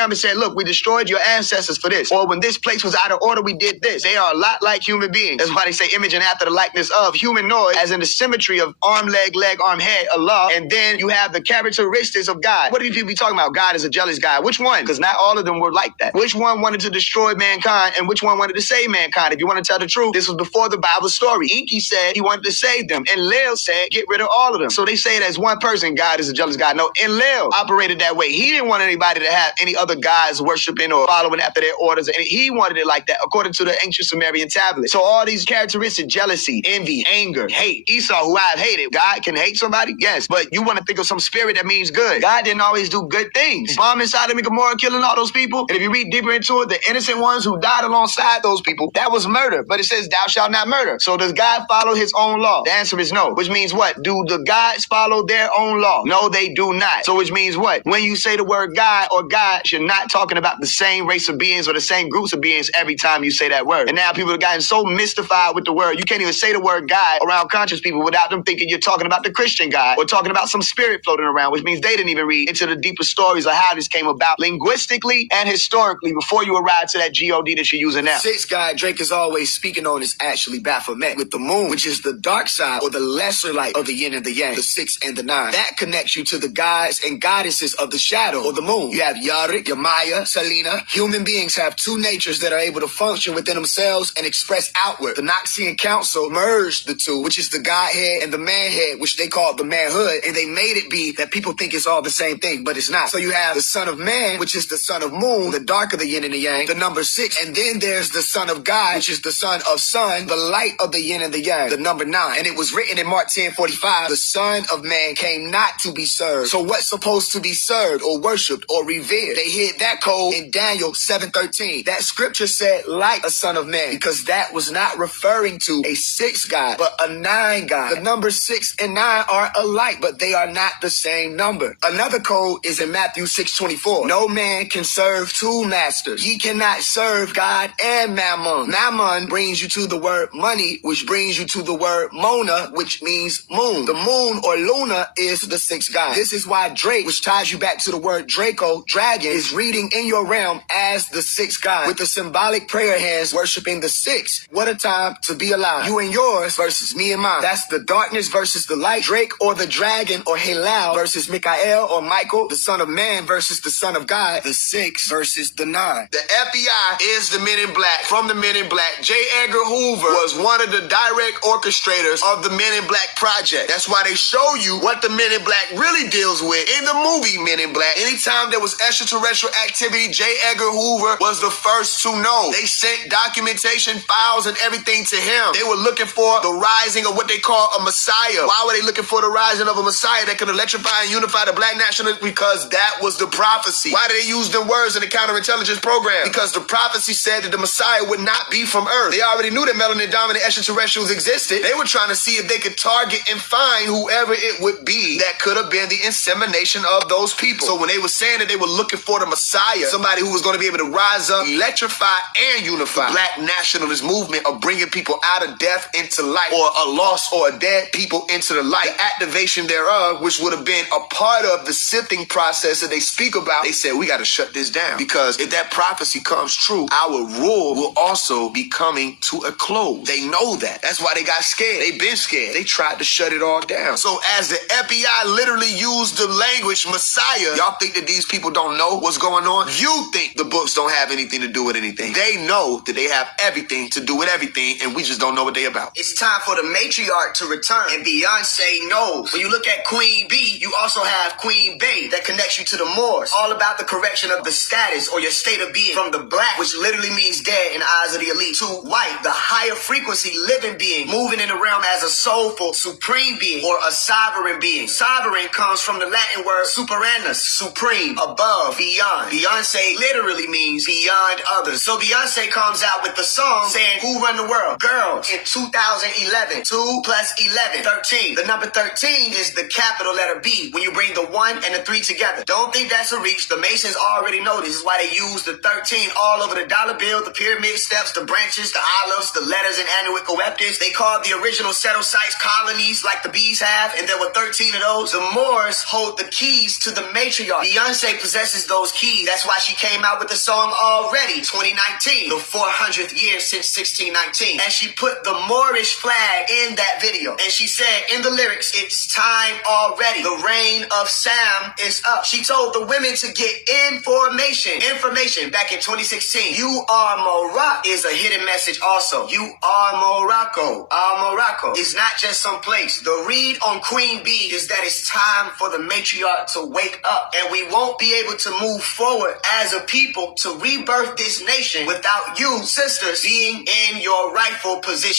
program and said, look, we destroyed your ancestors for this. Or when this place was out of order, we did this. They are a lot like human beings. That's why they say image and after the likeness of humanoid, as in the symmetry of arm, leg, arm, head, Allah. And then you have the characteristics of God. What do people be talking about? God is a jealous God. Which one? Because not all of them were like that. Which one wanted to destroy mankind and which one wanted to save mankind? If you want to tell the truth, this was before the Bible story. Inky said he wanted to save them. And Lil said, get rid of all of them. So they say it as one person, God is a jealous God. No, Enlil operated that way. He didn't want anybody to have any other gods worshiping or following after their orders. And he wanted it like that, according to the ancient Sumerian tablet. So all these characteristics, jealousy, envy, anger, hate. Esau, who I've hated. God can hate somebody? Yes. But you want to think of some spirit that means good. God didn't always do good things. Bombing Sodom and Gomorrah, killing all those people. And if you read deeper into it, the innocent ones who died alongside those people, that was murder. But it says, thou shalt not murder. So does God follow his own law? The answer is no. Which means what? Do the gods follow their own law? No, they do not. So which means what? When you say the word God or gods, you're not talking about the same race of beings or the same groups of beings every time you say that word. And now people have gotten so mystified with the word, you can't even say the word God around conscious people without them thinking you're talking about the Christian God or talking about some spirit floating around, which means they didn't even read into the deeper stories of how this came about linguistically and historically before you arrive to that God that you're using now. Sixth God Drake is always speaking on is actually Baphomet with the moon, which is the dark side or the lesser light of the yin and the yang, the 6 and the 9. That connects you to the gods and goddesses of the shadow or the moon. You have Yarick, Yamaya, Selena. Human beings have two natures that are able to function within themselves and express outward. The Noxian Council merged the two, which is the Godhead and the manhead, which they call the manhood, and they made it be that people think it's all the same thing, but it's not. So you have the Son of Man, which is the Son of Moon, the dark of the yin and the yang, the number 6, and then there's the Son of God, which is the Son of Sun, the light of the yin and the yang, the number 9. And it was written in Mark 10:45, the Son of Man came not to be served. So what's supposed to be served or worshipped or revered? They hid that code in Daniel 7:13. That scripture said like a Son of Man, because that was not referring to a 6 God, but a 9 God. The number 6 and 9 are alike, but they are not the same number. Another code is in Matthew 6:24. No man can serve two masters. Ye cannot serve God and Mammon. Mammon brings you to the word money, which brings you to the word Mona, which means moon. The moon or Luna is the 6th God. This is why Drake, which ties you back to the word Draco, dragon, is reading in your realm as the 6th God with the symbolic prayer hands worshiping the 6. What a time to be alive. You and yours versus me and mine. That's the darkness versus the light. Drake or the dragon or Halal versus Michael or Michael, the Son of Man versus the Son of God, the 6 versus the 9. The FBI is the Men in Black. From the Men in Black, J. Edgar Hoover was one of the direct orchestrators of the Men in Black project. That's why they show you what the Men in Black really deals with in the movie Men in Black. Anytime there was extraterrestrial activity, J. Edgar Hoover was the first to know. They sent documentation, files, and everything to him. They were looking for the rising of what they call a Messiah. Why were they looking for the rising of a Messiah that could electrify and unify the black nationalists? Because that was the prophecy. Why did they use them words in the counterintelligence program? Because the prophecy said that the Messiah would not be from Earth. They already knew that melanin dominant extraterrestrials existed. They were trying to see if they could target and find whoever it would be that could have been the insemination of those people. So when they were saying that they were looking for the Messiah, somebody who was going to be able to rise up, electrify, and unify the black nationalist movement of bringing people out of death into life, or a lost or a dead people into the light, the activation thereof, which would have been a part of the sifting process that they speak about. They said, we got to shut this down, because if that prophecy comes true, our rule will also be coming to a close. They know that. That's why they got scared. They've been scared. They tried to shut it all down. So as the FBI literally used the language Messiah, y'all think that these people don't know what's going on? You think the books don't have anything to do with anything. They know that they have everything to do with everything, and we just don't know what they about. It's time for the matriarch to return, and Beyonce knows. When you look at Queen B, you also have Queen Bay that connects you to the Moors. All about the correction of the status or your state of being from the black, which literally means dead in the eyes of the elite, to white, the higher frequency living being, moving in the realm as a soulful, supreme being or a sovereign being. Sovereign comes from the Latin word superannus, supreme, above, beyond. Beyonce literally means beyond others. So Beyonce comes out with the song saying, who run the world? Girls. In 2011, 2 plus 11, 13. The number 13 is the capital letter B when you bring the 1 and the 3 together. Don't think that's a reach. The Masons already know this is why they use the 13 all over the dollar bill, the pyramid steps, the branches, the olives, the letters in Anahuac. They called the original settled sites colonies like the bees have, and there were 13 of those. The Moors hold the keys to the matriarch. Beyonce possesses those those keys. That's why she came out with the song Already, 2019, the 400th year since 1619. And she put the Moorish flag in that video. And she said in the lyrics, it's time already. The reign of Sam is up. She told the women to get information back in 2016. You are Morocco is a hidden message also. You are Morocco. Morocco is not just some place. The read on Queen Bee is that it's time for the matriarch to wake up. And we won't be able to move forward as a people to rebirth this nation without you, sisters, being in your rightful position.